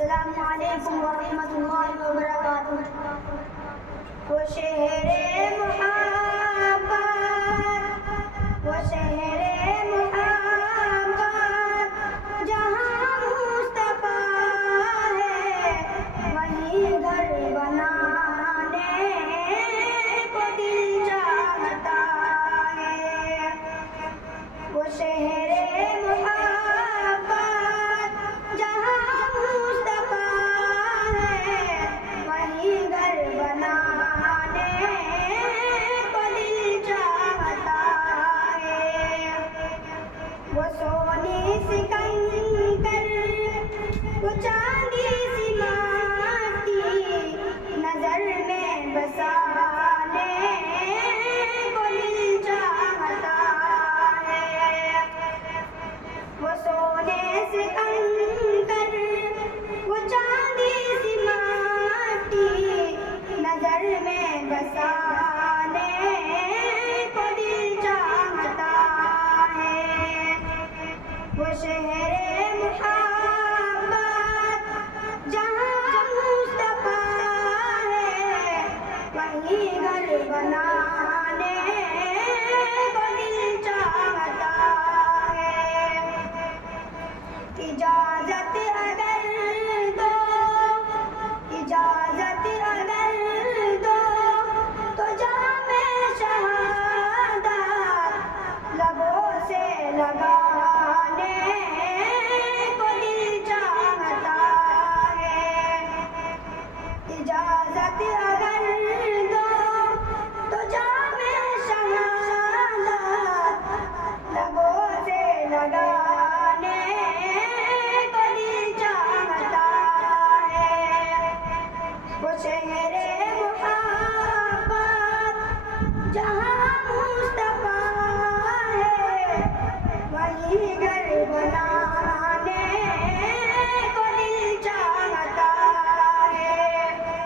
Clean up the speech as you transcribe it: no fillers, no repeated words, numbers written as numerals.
السلام علیکم ورحمۃ اللہ وبرکاتہ۔ وہ شہر محبت، وہ شہر محبت، جہاں مصطفیٰ ہے وہیں گھر بنانے کو دل چاہتا ہے۔ وہ شہر محبت جہاں مصطفیٰ ہے وہیں گھر بنانے کو دل چاہتا ہے۔ وہ سونے سکندر، وہ چاندی